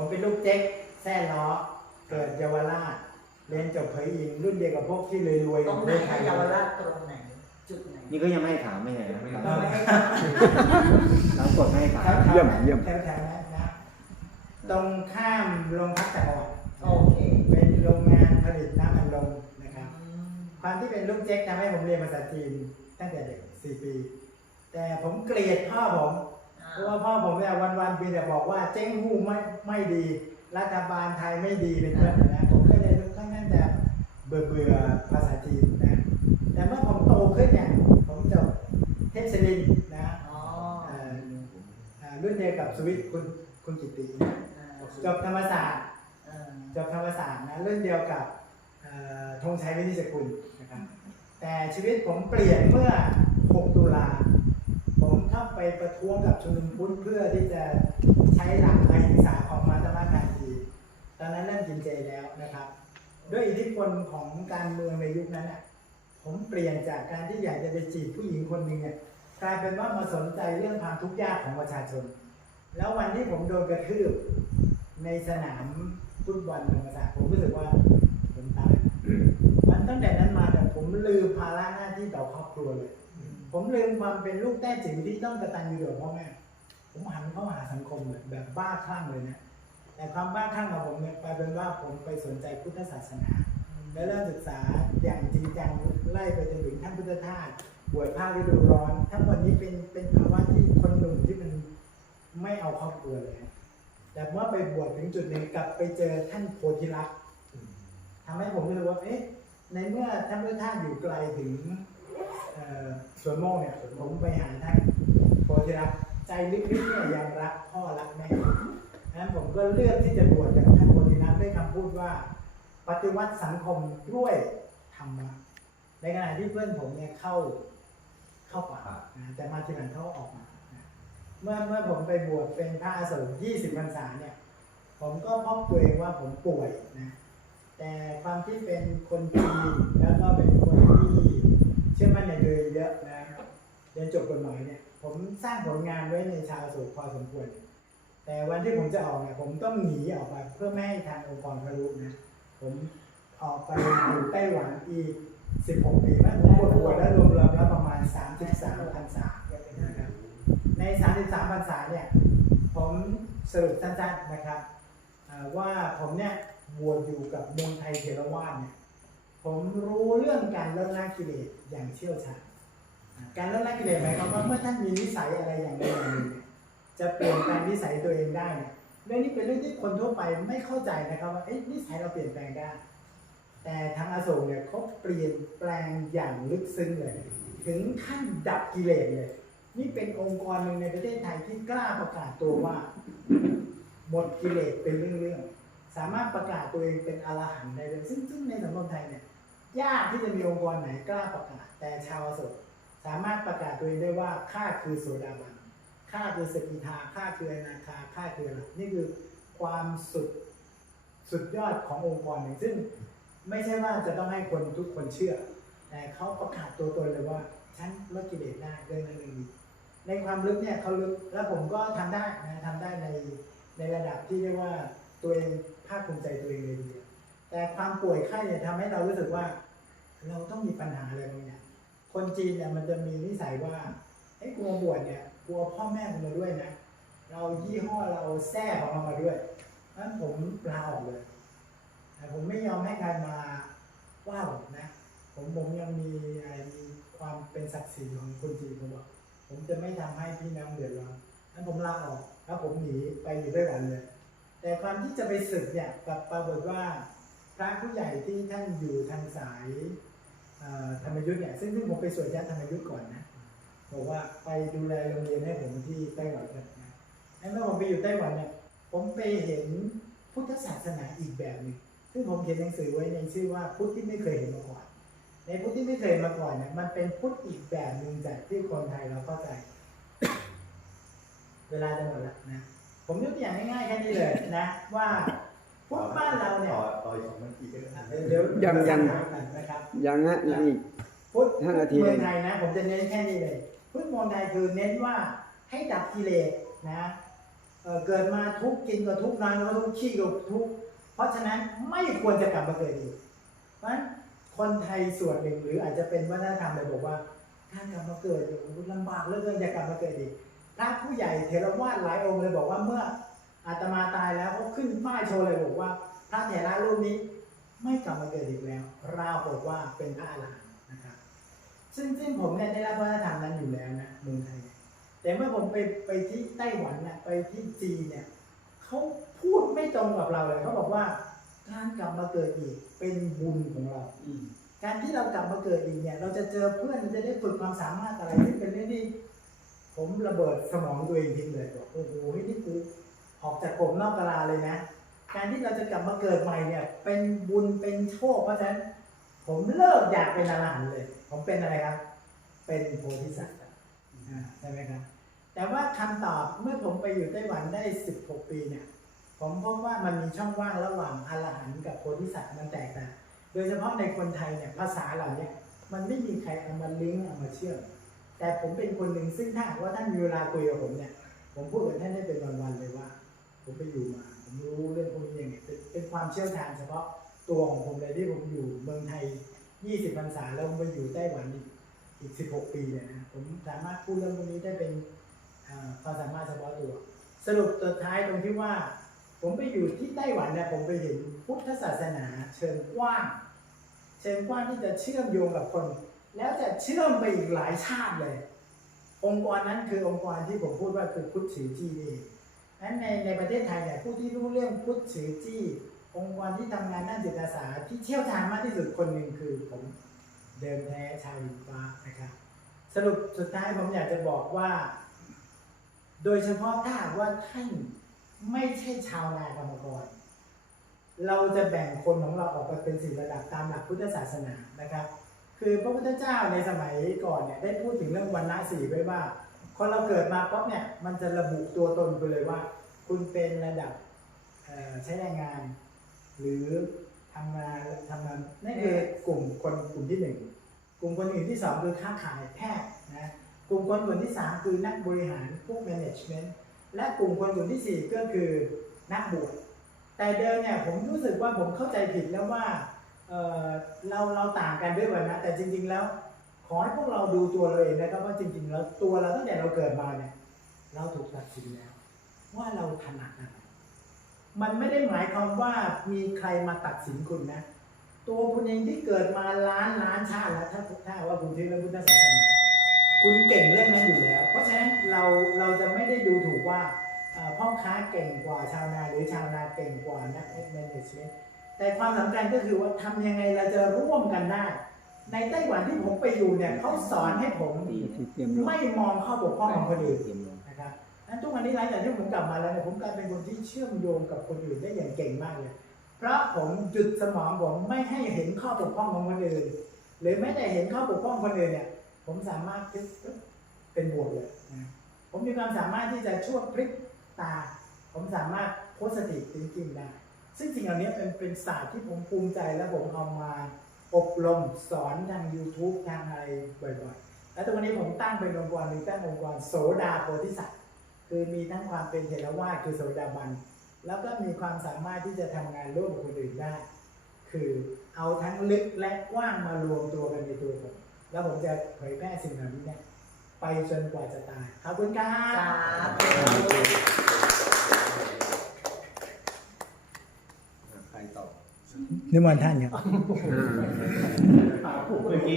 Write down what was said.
ผมเป็นลูกเจ๊กแซ่ล้อเกิดเยาวราชเรียนจบเผยอินรุ่นเดียวกับพวกที่รวยๆตขรองงไหปนระเทศไทคะยเยาวราชตรงไหน จุดไหนนี่ก็ยังไม่ให้ถามไม่ใช่เหรอไม่เอได้อไม่ให้ถามเรากดไม่ให้ถามแถวๆเยี่ยมนั้นเยี่ยม แถวๆนั้นนะตรงข้ามโรงพักจักรวรรดิโอเคเป็นโรงงานผลิตน้ำอัดลมนะครับอืมความที่เป็นลูกเจ๊กทำให้ผมเรียนภาษาจีนตั้งแต่เด็ก 4 ปี แต่ผมเกลียดพ่อผม เพราะว่าพ่อผมเนี่ยวันๆเพียงแต่บอกว่าเจ๊งหูไม่ไม่ดี รัฐบาลไทยไม่ดีเป็นต้นนะผมก็เลยค่อนข้างจะเบื่อเบื่อภาษาจีนนะ แต่เมื่อผมโตขึ้นเนี่ยผมจบเทพศิรินทร์นะอ๋อเอ่ออ่ารุ่นเดียวกับสวิตคุณคุณกิตินะอ่าจบธรรมศาสตร์อ่าจบธรรมศาสตร์นะรุ่นเดียวกับเอ่อธงชัยวินิจฉัยกุลนะครับแต่ชีวิตผมเปลี่ยนเมื่อ 6 ตุลาผม เข้าไปประท้วงกับชุมนุมพุทธเพื่อที่จะใช้หลักอหิงสาของมาตมากาธีตอนนั้นเริ่มกินเจแล้วนะครับ ด้วยอิทธิพลของการเมืองในยุคนั้นอะผมเปลี่ยนจากการที่อยากจะไปจีบผู้หญิงคนหนึ่งเนี่ยกลายเป็นว่ามาสนใจเรื่องความทุกข์ยากของประชาชน แล้ววันที่ผมโดนกระทืบในสนามฟุตบอลธรรมศาสตร์ผมรู้สึกว่าผมตายมันตั้งแต่นั้นมาเนี่ยผมลืมภาระหน้าที่ต่อครอบครัวเลย ผมลืมความเป็นลูกแต้จิ๋วที่ต้องกระตันอยู่กับพ่อแม่ผมหันเข้าหาสังคมเลยแบบบ้าคลั่งเลยนะแต่ความบ้าคลั่งของผมเนี่ยกลายเป็นว่าผมไปสนใจพุทธศาสนา และเริ่มศึกษาอย่างจริงจังไล่ไปจนถึงท่านพุทธทาสบวชภาคฤดูร้อนทั้งหมดนี้เป็นเป็นภาวะที่คนหนุ่มที่มันไม่เอาครอบครัวเลย แต่เมื่อไปบวชถึงจุดหนึ่งกลับไปเจอท่านโพธิลักษณ์ทำให้ผมรู้ว่าเอ๊ะในเมื่อท่านพุทธทาสอยู่ไกลถึงเอ่อ วนโมกเนี่ยผมไปหาท่านโพธิลักษณ์ใจลึกๆเนี่ยยังรักพ่อรักแม่ดังนั้นผมก็เลือกที่จะบวชกับท่านโพธิลักษณ์ด้วยคำพูดว่า ปฏิวัติสังคมด้วยธรรมะในขณะที่เพื่อนผมเนี่ยเข้าเข้าป่านะแต่มาทีหลังเขาออกมานะเมื่อเมื่อผมไปบวชเป็นพระอาสม20พรรษาเนี่ย ผมก็พบตัวเองว่าผมป่วยนะ แต่ความที่เป็นคนจีนแล้วก็เป็นคนที่เชื่อมั่นในตัวเองเยอะนะเรียนจบกฎหมายเนี่ยผมสร้างผลงานไว้ในชาวโศกพอสมควร แต่วันที่ผมจะออกเนี่ยผมต้องหนีออกมาเพื่อไม่ให้ทางองค์กรเขารู้นะผมออกไปอยู่ไต้หวันอีก 16 ปีแล้วผมบวชบวแล้วรวมๆแล้วประมาณ 33พรรษานะครับใน 33พรรษาเนี่ยผมสรุปสั้นๆนะครับว่าผมเนี่ยบวชอยู่กับมงไทยเทรวาสเนี่ย ผมรู้เรื่องการลดละกิเลสอย่างเชี่ยวชาญอ่าการลดละกิเลสหมายความว่าเมื่อท่านมีนิสัยอะไรอย่างใดอย่างหนึ่งจะเปลี่ยนแปลงนิสัยตัวเองได้เนี่ยเรื่องนี้เป็นเรื่องที่คนทั่วไปไม่เข้าใจนะครับว่านิสัยเราเปลี่ยนแปลงได้ แต่ทางอโศกเนี่ยเขาเปลี่ยนแปลงอย่างลึกซึ้งเลย ถึงขั้นดับกิเลสเลย นี่เป็นองค์กรหนึ่งในประเทศไทยที่กล้าประกาศตัวว่าหมดกิเลสเป็นเรื่องๆสามารถประกาศตัวเองเป็นอรหันต์ได้เลยซึ่งซึ่งในสังคมไทยเนี่ย ยากที่จะมีองค์กรไหนกล้าประกาศ แต่ชาวอโศกสามารถประกาศตัวเองได้ว่าข้าคือโสดาบันข้าคือสกิทาข้าคืออนาคาข้าคืออะไรนี่คือความสุดสุดยอดขององค์กรหนึ่งซึ่งไม่ใช่ว่าจะต้องให้คนทุกคนเชื่อ แต่เขาประกาศตัวตนเลยว่าฉันลดกิเลสได้เรื่องนั้นเรื่องนี้ในความลึกเนี่ยเขาลึกแล้วผมก็ทำได้นะทำได้ในในระดับที่เรียกว่าตัวเองภาคภูมิใจตัวเองเลยทีเดียวแต่ความป่วยไข้เนี่ยทำให้เรารู้สึกว่า เราต้องมีปัญหาอะไรบางอย่างคนจีนเนี่ยมันจะมีนิสัยว่าไอ้ยกลัวบวชเนี่ยกลัวพ่อแม่กูมาด้วยนะ เรายี่ห้อเราแท้ของเรามาด้วยนั้นผมลาออกเลยแต่ผมไม่ยอมให้ใครมาว่าผมนะ ผมผมยังมีอะไรมีความเป็นศักดิ์ศรีของคนจีนผมบอกผมจะไม่ทำให้พี่น้องเดือดร้อนนั้นผมลาออกแล้วผมหนีไปอยู่ด้วยกันเลย แต่ความที่จะไปศึกเนี่ยกลับปรากฏว่าพระผู้ใหญ่ที่ท่านอยู่ทางสาย ธรรมยุทธ์เนี่ยซึ่งซึ่งผมไปสวดยันธรรมยุทธ์ก่อนนะบอกว่าไปดูแลโรงเรียนให้ผมที่ไต้หวันกันนะแล้วเมื่อผมไปอยู่ไต้หวันเนี่ยผมไปเห็นพุทธศาสนาอีกแบบหนึ่งซึ่งผมเขียนหนังสือไว้ในชื่อว่าพุทธที่ไม่เคยเห็นมาก่อน ในพุทธที่ไม่เคยมาก่อนเนี่ยมันเป็นพุทธอีกแบบหนึ่งจากที่คนไทยเราเข้าใจ เวลาจะหมดแล้วนะผมยกตัวอย่างง่ายๆแค่นี้เลยนะ ว่าพุทธบ้านเราเนี่ยต่อต่ออีกสองนาทีก็ได้เดี๋ยวยังยังนะครับ ยังฮะยังอีก พุทธห้านาที เมืองไทยนะ ผมจะเน้นแค่นี้เลย พุทธเมืองไทยคือเน้นว่าให้ดับกิเลสนะเออ่อเกิดมาทุกข์กินก็ทุกข์นอนก็ทุกข์ขี้ก็ทุกข์เพราะฉะนั้นไม่ควรจะกลับมาเกิดอีกเพราะฉะนั้นคนไทยส่วนหนึ่งหรืออาจจะเป็นวัฒนธรรมเลยบอกว่าการกลับมาเกิดเนี่ยโอ้โหลำบากเหลือเกินอย่ากลับมาเกิดอีกพระผู้ใหญ่เทรวาสหลายองค์เลยบอกว่าเมื่ออาตมาตายแล้วเขาขึ้นป้ายโชว์เลยบอกว่าพระเถระรูปนี้ ไม่กลับมาเกิดอีกแล้วราวบอกว่าเป็นพระอรหันต์นะครับ ซึ่งซึ่งผมเนี่ยได้รับวัฒนธรรมนั้นอยู่แล้วนะเมืองไทย แต่เมื่อผมไปไปที่ไต้หวันเนี่ยไปที่จีนเนี่ยเขาพูดไม่ตรงกับเราเลยเขาบอกว่าการกลับมาเกิดอีกเป็นบุญของเราการที่เรากลับมาเกิดอีกเนี่ย เราจะเจอเพื่อนจะได้ฝึกความสามารถอะไรนี่เป็นเรื่องที่ผมระเบิดสมองตัวเองทิ้งเลยบอกโอ้โหนี่กูออกจากกลมนอกกาลาเลยนะ การที่เราจะกลับมาเกิดใหม่เนี่ย เป็นบุญเป็นโชคเพราะฉะนั้นผมเลิกอยากเป็นอรหันต์เลย ผมเป็นอะไรครับ เป็นโพธิสัตว์ใช่ไหมครับ แต่ว่าคำตอบเมื่อผมไปอยู่ไต้หวันได้ 16 ปีเนี่ย ผมพบว่ามันมีช่องว่างระหว่างอรหันต์กับโพธิสัตว์มันแตกต่างโดยเฉพาะในคนไทยเนี่ยภาษาเหล่าเนี้มันไม่มีใครเอามาลิงก์เอามาเชื่อมแต่ผมเป็นคนหนึ่งซึ่งถ้าว่าท่านมีเวลาคุยกับผมเนี่ย ผมพูดกับท่านได้เป็นวันๆเลยว่า ความเชี่ยวชาญเฉพาะตัวของผมเลยที่ผมอยู่เมืองไทย 20พรรษาแล้วผมไปอยู่ไต้หวันอีกอีก 16 ปีเนี่ยนะผมสามารถพูดเรื่องพวกนี้ได้เป็นความสามารถเฉพาะตัว สรุปสุดท้ายตรงที่ว่า ผมไปอยู่ที่ไต้หวันเนี่ยผมไปเห็นพุทธศาสนาเชิงกว้าง เชิงกว้างที่จะเชื่อมโยงกับคน แล้วจะเชื่อมไปอีกหลายชาติเลย องค์กรนั้นคือองค์กรที่ผมพูดว่าคือพุทธสือจี้นี่เองนั้นในในประเทศไทยเนี่ยผู้ที่รู้เรื่องพุทธสือจี้ องค์กรที่ทำงานด้านจิตอาสาที่เชี่ยวชาญมากที่สุดคนหนึ่งคือผมเดิมแท้ชาวอินฟ้านะครับสรุปสุดท้ายผมอยากจะบอกว่า โดยเฉพาะถ้าว่าท่านไม่ใช่ชาวนากรรมกร เราจะแบ่งคนของเราออกไปเป็นสี่ระดับตามหลักพุทธศาสนานะครับ คือพระพุทธเจ้าในสมัยก่อนเนี่ยได้พูดถึงเรื่องวันละสี่ไว้ว่าคนเราเกิดมาปั๊บเนี่ยมันจะระบุตัวตนไปเลยว่า คุณเป็นระดับใช้แรงงาน หรือทำงานทำงานนั่นคือกลุ่มคนกลุ่มที่หนึ่งกลุ่มคนอื่นที่สองคือค้าขายแพทย์นะกลุ่มคนกลุ่มที่สามคือนักบริหารพวก management และกลุ่มคนกลุ่มที่สี่ก็คือนักบวชแต่เดิมเนี่ยผมรู้สึกว่าผมเข้าใจผิดแล้วว่าเออเราเราต่างกันด้วยวันนะแต่จริง ๆแล้ว ขอให้พวกเราดูตัวเราเองนะครับว่าจริง ๆ แล้วตัวเราตั้งแต่เราเกิดมาเนี่ยเราถูกตัดสินแล้วว่าเราถนัดอะไร มันไม่ได้หมายความว่ามีใครมาตัดสินคุณนะ ตัวคุณเองที่เกิดมาล้านล้านชาติแล้วถ้าถ้าว่าคุณเชื่อเรื่องพุทธศาสนาคุณเก่งเรื่องนั้นอยู่แล้ว เพราะฉะนั้นเราเราจะไม่ได้ดูถูกว่าพ่อค้าเก่งกว่าชาวนาหรือชาวนาเก่งกว่านักแมネจเมนต์แต่ความสำคัญก็คือว่าทำยังไงเราจะร่วมกันได้ ในไต้หวันที่ผมไปอยู่เนี่ยเขาสอนให้ผมไม่มองข้อบกพร่องของคนอื่น นั้นทุกวันนี้หลังจากที่ผมกลับมาแล้วเนี่ยผมกลายเป็นคนที่เชื่อมโยงกับคนอื่นได้อย่างเก่งมากเลยเพราะผมหยุดสมองผมไม่ให้เห็นข้อบกพร่องของคนอื่น หรือแม้แต่เห็นข้อบกพร่องคนอื่นเนี่ย ผมสามารถที่เป็นบวกเลยนะผมมีความสามารถที่จะช่วยพลิกตา ผมสามารถโพสติจริงๆได้ ซึ่งสิ่งเหล่านี้เป็นเป็นศาสตร์ที่ผมภูมิใจและผมเอามาอบรมสอนทาง YouTube ทางอะไรบ่อยๆ แล้วตรงนี้ผมตั้งเป็นองค์กรหนึ่งตั้งองค์กรโสดาโพธิสัตว คือมีทั้งความเป็นเทรวาสคือโสดาบัน แล้วก็มีความสามารถที่จะทำงานร่วมกับคนอื่นได้ คือเอาทั้งลึกและกว้างมารวมตัวกันในตัวผม แล้วผมจะเผยแพร่สิ่งเหล่านี้เนี่ยไปจนกว่าจะตาย ขอบคุณครัสาบธุใครต่อนิมนต์ท่านครับเมื่อกี้